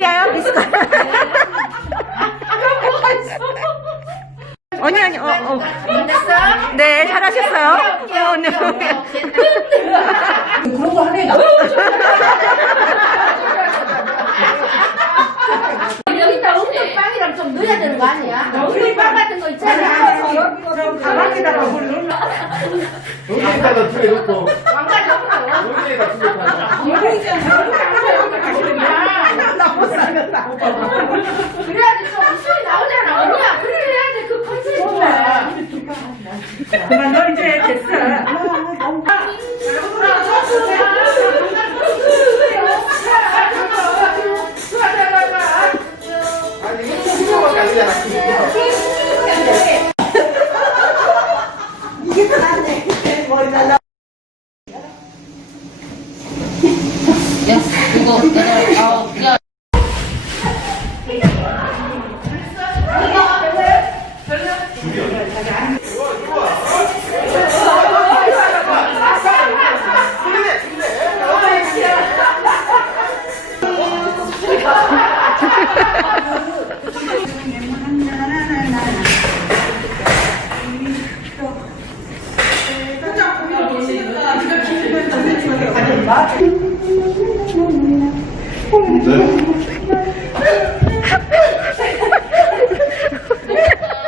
야요 미스터. 언니 아니 어 어. 네 잘하셨어요. 어, 네. 그런 거 하네. 여기다 웅덩 빵이랑 좀 넣어야 되는 거 아니야? 웅덩 빵 같은 거 있잖아. 가방에다가 물 넣나? 여기에다가 두개 넣고. 여기에다 두개 넣고 나못 살겠다. 그래야지 좀 술이 나오잖아. 언니야, 그래 해야지 그 컨셉이야. 그만 너 이제 됐어.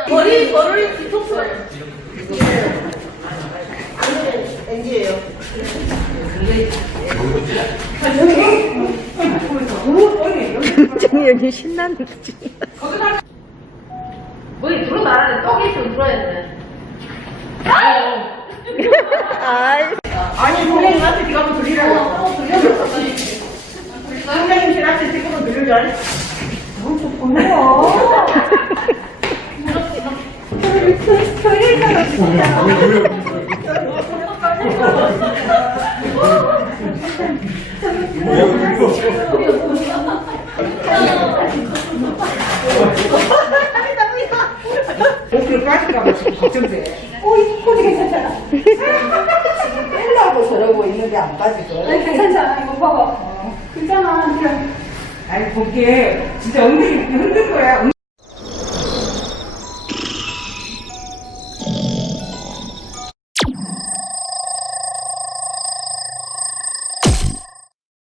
머리, 머리 뒤통수. 정이 여기 신나는 거지. 머리 들어 말하는데 떡이 좀 들어야 돼. 아이 아니 선생님한테 네가 한번 들리라고. 선생님 씨한테 지금 한번 들려줘. 뭘또 보내요. 지금 걱정돼. 오, 이 코지 괜찮잖아. 지금 빼려고 저러고 있는데 안 빠지고. 괜찮잖아, 이거 봐봐. 괜찮아, 그래. 아니, 거기에 진짜 엉덩이 흔들 거야.